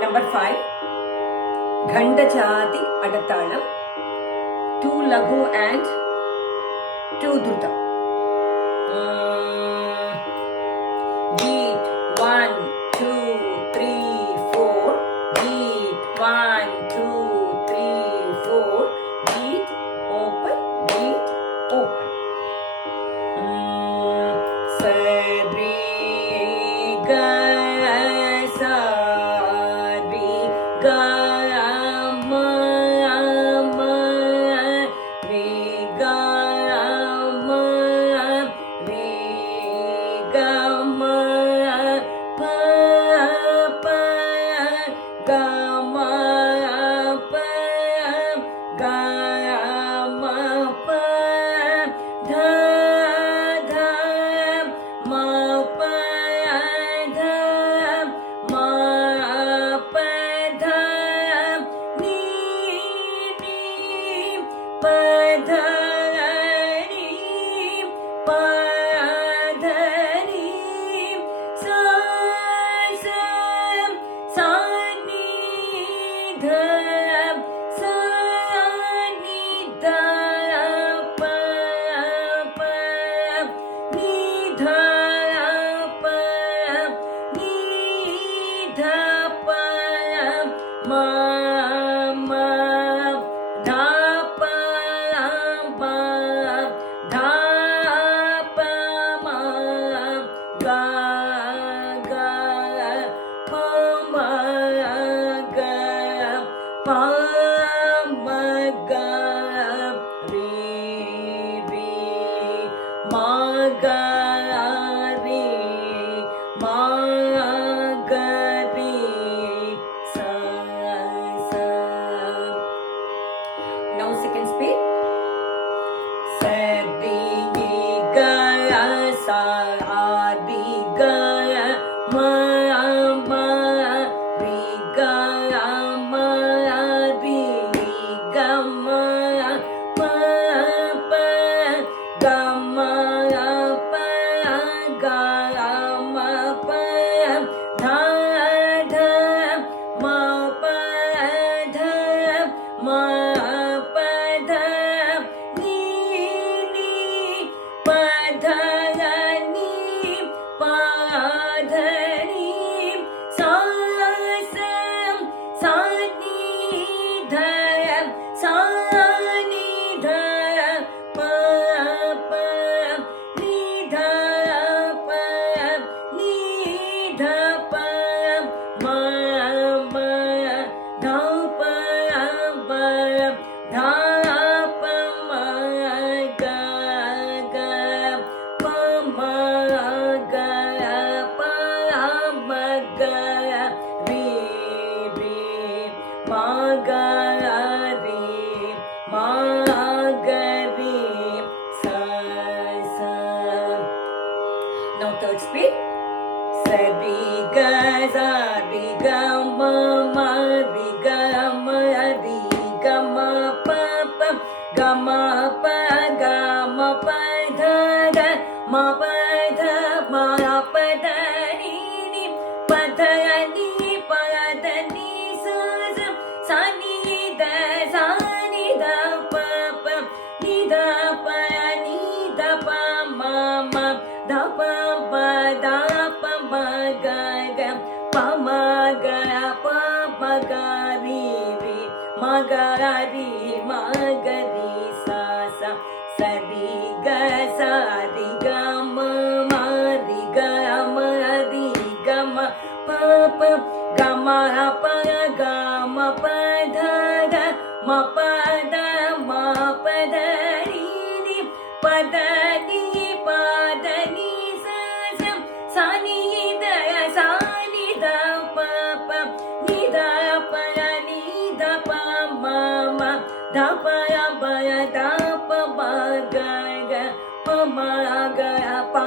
Number 5. Ghandajati Adatalam. 2 Laghu and 2 Druta. Beat 1, 2, 3, 4. Beat 1, 2, 3, 4. Beat open, beat open. Sadri ga sa ri ga ma ma re ga ma re ga ma pa pa ga ma pa ga ma pa dha dha ma pa dha ma pa dha ni ni pa dha ni pa dha ni sa sa sa ni dha sa ni dha pa pa ni dha pa ni dha pa ma ma dha pa ma dha pa ma ga ga pa ma ga pa ma ga re re ma ga re ma ga re sa sa. Now second speed. Sa ri ga sa ri ga ma ma ri ga ma ri ga ma pa pa ga ma pa ga ma pa dha dha ma pa dha ma pa dha ni ni pa dha ni pa dha ni sa sa ni dha sa ni dha pa pa ni dha pa ni dha pa ma ma dha pa ma dha pa ma ga ga pa ma ga pa ma ga re re ma ga re ma ga re sa sa. Now third speed. Sa ri ga sa ri ga ma ma ri ga ma ri ga ma pa pa ga ma pa dha dha ma pa dha ma pa dha ni ni pa dha ni pa dha ni sa sa sa ni dha pa pa ni dha pa ni dha pa ma ma dha pa ma ga ga pa ma ga pa ma ga ri ri ma ga ri ma ga ri sa sa sa ri ga ma ma ri ga ma pa pa ga ma pa dha dha ma pa dha ni ni pa dha ni sa sa sa ni dha pa pa ni dha pa ni dha pa ma ma dha pa dha pa ma ga ga pa ma ga pa